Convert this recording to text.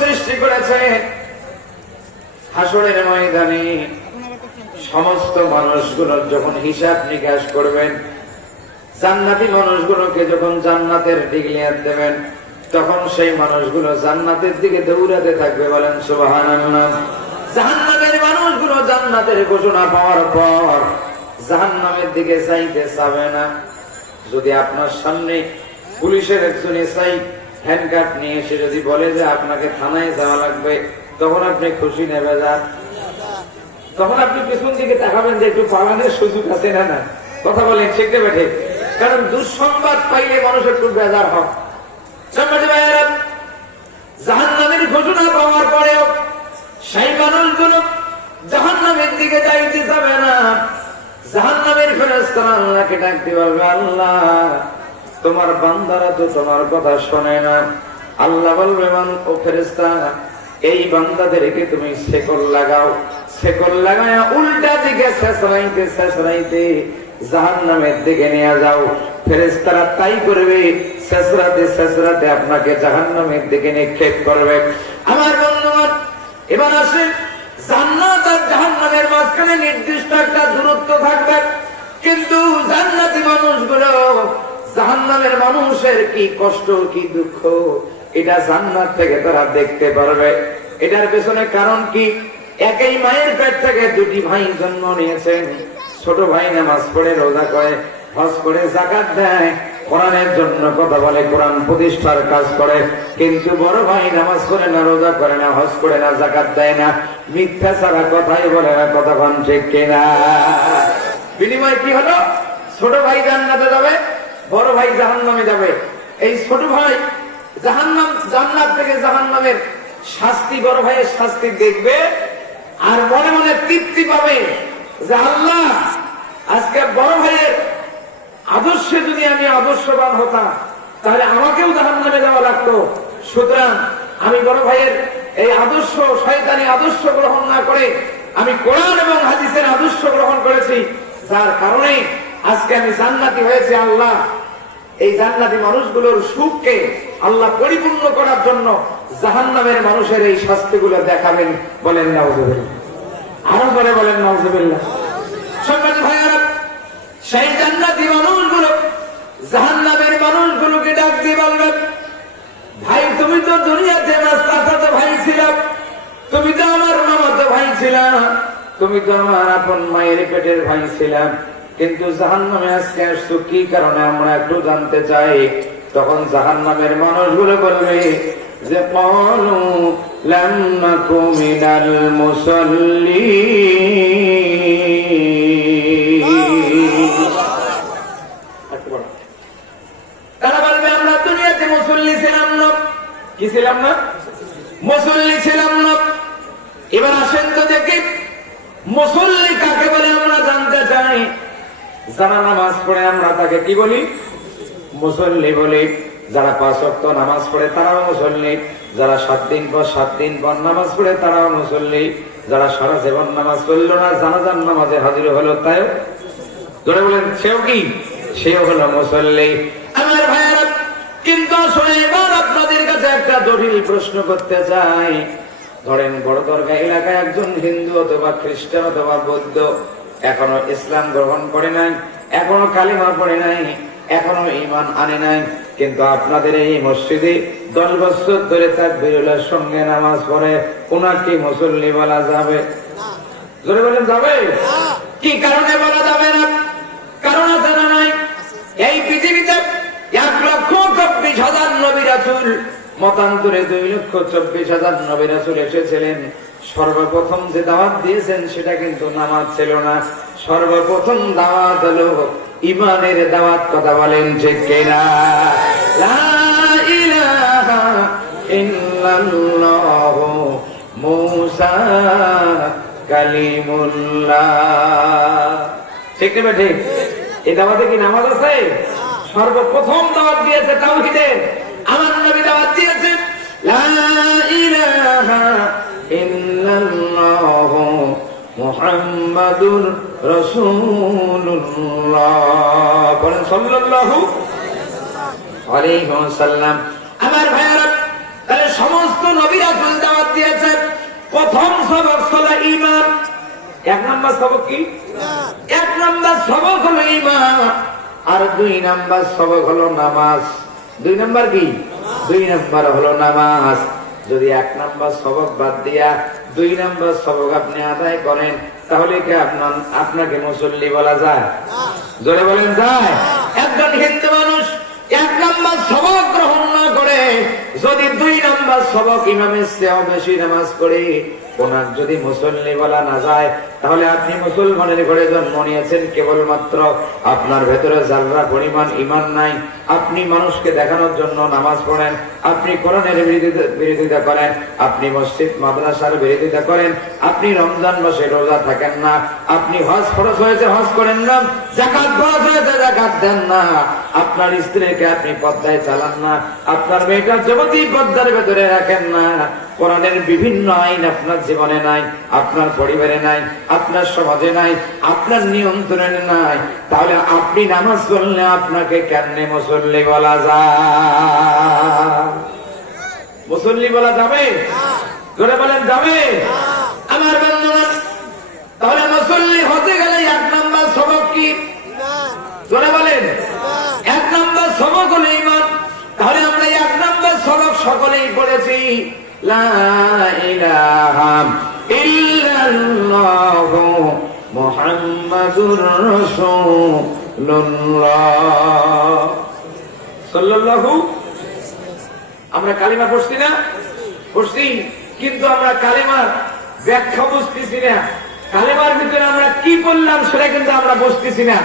সৃষ্টি করেছে। হাসরের ময়দানে সমস্ত মানুষগুলোর যখন হিসাব নিকাশ করবেন, জান্নাতি মানুষগুলোকে যখন জান্নাতের ডিগ্লিয়ার দেবেন, তখন সেই মানুষগুলো জান্নাতের দিকে দৌড়াতে থাকবে বলেন সুবাহান জাহান্নামের মানুষগুলো জান্নাতের ঘোষণা পাওয়ার পর জাহান্নামের দিকে চাইতে চাবে না। যদি আপনার সামনে পুলিশের একজন এসআই হ্যান্ডকাপ নিয়ে এসে যদি বলে যে আপনাকে থানায় যাওয়া লাগবে তখন আপনি খুশি নেবে যান তখন আপনি পেছন দিকে তাকাবেন যে একটু পালানোর সুযোগ আছে না না? কথা বলেন শিখতে বেঠে? কারণ দুঃসংবাদ পাইলে মানুষ একটু বেজার সম্মানিত ভাইয়েরা, জাহান্নামের ঘোষণা পাওয়ার পরেও সেই মানুষগুলো জাহান্নামের দিকে যাইতে যাবে না। জাহান্নামের ফেরেস্তারা আল্লাহকে ডাকতে পারবে আল্লাহ তোমার বান্দারা তো তোমার কথা শোনে না। আল্লাহ ও ফেরেস্তা এই বান্দাদেরকে তুমি শেকল লাগাও। শেকল লাগায় উল্টা দিকে শেষরাইতে শেষরাইতে জাহান নামের দিকে নিয়ে যাও। ফেরেস্তারা তাই করবে আপনাকে জাহান নামের দিকে নিক্ষেপ করবে। আমার বন্ধুগণ, এবার আসেন, জান্নাত আর মাঝখানে নির্দিষ্ট একটা দূরত্ব থাকবে। কিন্তু জান্নাতি মানুষগুলো জাহান্নামের মানুষের কি কষ্ট, কি দুঃখ? এটা জান্নাত থেকে তারা দেখতে পারবে। এটার পেছনে কারণ কি? একই মায়ের পেট থেকে দুটি ভাই জন্ম নিয়েছেন। ছোট ভাই নামাজ পড়ে, রোজা করে, হজ করে, জাকাত দেয়। কোরআনের জন্য কথা বলে, কোরআন প্রতিষ্ঠার কাজ করে। কিন্তু বড় ভাই নামাজ করে না, রোজা করে না, হজ করে না, জাকাত দেয় না। মিথ্যা ছাড়া কথাই বলে না, কথা ঠিক কিনা? বিনিময় কি হলো? ছোট ভাই জান্নাতে যাবে? বড় ভাই জাহান নামে যাবে। এই ছোট ভাই জাহান্নাম, জান্নাত থেকে জাহান্নামের শাস্তি, বড় ভাইয়ের শাস্তি দেখবে আর মনে মনে তৃপ্তি পাবে যে আল্লাহ, আজকে বড় ভাইয়ের আদর্শে যদি আমি আদর্শবান হতাম, তাহলে আমাকেও জাহান নামে যাওয়া লাগতো। সুতরাং আমি বড় ভাইয়ের এই আদর্শ, শয়তানি আদর্শ গ্রহণ না করে আমি কোরআন এবং হাদিসের আদর্শ গ্রহণ করেছি। যার কারণে আজকে আমি জান্নাতি হয়েছি আল্লাহ। এই জান্নাতি মানুষগুলোর সুখকে আল্লাহ পরিপূর্ণ করার জন্য জাহান্নামের মানুষের এই শাস্তিগুলো দেখাবেন বলেন নাউজুবিল্লাহ। আরও করে বলেন নাউজুবিল্লাহ। সেই জান্নাতি মানুষগুলো জাহান্নামের মানুষগুলোকে ডাক দিয়ে বলবেন ভাই, তুমি তো দুনিয়াতে আমার চাচাতো ভাই ছিল, তুমি তো আমার মামাতো ভাই ছিল তুমি তো আমার আপন মায়ের পেটের ভাই ছিলাম কিন্তু জাহান নামে আজকে আসছো, কি কারণে? আমরা একটু জানতে চাই। তখন জাহান নামের মানুষগুলো বলবে যে আমরা মুসল্লি ছিলাম কি ছিলাম না? মুসল্লি ছিলাম না। এবার আসেন তো দেখি, মুসল্লি কাকে বলে আমরা জানতে চাই? যারা নামাজ পড়ে, আমরা তাকে কি বলি? মুসল্লি বলি। যারা পাঁচ অক্ট নামাজ পড়ে, তারাও মুসল্লি। যারা সাত দিন পর সাত দিন পর নামাজ পড়ে, তারাও মুসল্লি। যারা সারা জীবন নামাজ পড়ল না জানাজান নামাজে হাজির হলো তাই ধরে বলেন, সেও কি? সেও হলো মুসল্লি। আমার ভাইয়েরা, কিন্তু শুনে এবার আপনাদের কাছে একটা জটিল প্রশ্ন করতে চাই। ধরেন বড় দরগা এলাকায় একজন হিন্দু অথবা খ্রিস্টান অথবা বৌদ্ধ এখনও ইসলাম গ্রহণ করে নাই, এখনও কালিমা পড়ে নাই, এখনও ইমান আনে নাই। কিন্তু আপনাদের এই মসজিদে দশ বছর ধরে তার বিরুলের সঙ্গে নামাজ পড়ে ওনাকে মুসল্লি বলা যাবে? জোরে বলেন, যাবে? কি কারণে বলা যাবে না? কারণ আছে না নাই? এই পৃথিবীতে এক লক্ষ চব্বিশ হাজার নবী রাসুল মতান্তরে দুই লক্ষ চব্বিশ হাজার নবী রাসুল এসেছিলেন। সর্বপ্রথম যে দাওয়াত দিয়েছেন, সেটা কিন্তু নামাজ ছিল না। সর্বপ্রথম দাওয়াত হলো ইমানের দাওয়াত, কথা বলেন যে কেনা? ঠিক না ঠিক? দাওয়াতে কি নামাজ আছে? সর্বপ্রথম দাওয়াত দিয়েছে তাওহীদের আমার নবী দাওয়াত দিয়েছে লা ইলাহা ইল্লাল্লাহ মুহাম্মাদুর রাসূলুল্লাহ। বলেন সাল্লাল্লাহু আলাইহি ওয়াসাল্লাম আমার ভাইয়েরা তাহলে সমস্ত নবী রাসূল দাওয়াত দিয়েছেন। প্রথম সবক হলো ঈমান। এক নাম্বার সবক কি? এক নাম্বার সবক হলো ঈমান। আর দুই নাম্বার সবক হলো নামাজ। দুই নাম্বার কি? দুই নাম্বার হলো নামাজ। যদি এক নাম্বার সবক বাদ দিয়া দুই নম্বর সবক আপনি আদায় করেন, তাহলে কি আপনার, আপনাকে মুসল্লি বলা যায়? জোরে বলেন যায়। একজন হিন্দু মানুষ এক নম্বর সবক গ্রহণ না করে, যদি দুই নম্বর সবক ইমামের চেয়েও বেশি নামাজ পড়ে ওনার যদি মুসল্লি বলা না যায়, তাহলে আপনি মুসলমানের ঘরে জন্ম নিয়েছেন। কেবলমাত্র আপনার ভেতরে জালরা পরিমাণ ইমান নাই, আপনি মানুষকে দেখানোর জন্য নামাজ পড়েন, আপনি কোরআনের বিরোধিতা করেন, আপনি মসজিদ, মাদ্রাসার বিরোধিতা করেন, আপনি রমজান মাসে রোজা থাকেন না, আপনি হজ খরচ হয়েছে, হজ করেন না জাকাত খরচ হয়েছে জাকাত দেন না। আপনার স্ত্রীকে আপনি পদ্মায় চালান না। আপনার মেয়েটা যুবতী পদ্মার ভেতরে রাখেন না। কোরআনের বিভিন্ন আইন আপনার জীবনে নাই আপনার পরিবারে নাই আপনার সমাজে নাই আপনার নিয়ন্ত্রণে নাই। তাহলে আপনি নামাজ পড়লে আপনাকে কেমনে মুসল্লি বলা যায়? মুসল্লি বলা যাবে? ধরে বলেন যাবে? আমার বন্ধুরা তাহলে মুসল্লি হতে গেলে এক নাম্বার সবক কি ধরে বলেন এক নাম্বার সবক হলো ইমান তাহলে আমরা এক নাম্বার সবক সকলেই পড়েছি লা ইলাহা ইল্লাল্লাহু আমরা কালিমা পড়ছি না? পড়ছি, কিন্তু আমরা কালিমার ব্যাখ্যা বুঝতেছি না। কালিমার ভিতরে আমরা কি বললাম সেটা কিন্তু আমরা বুঝতেছি না।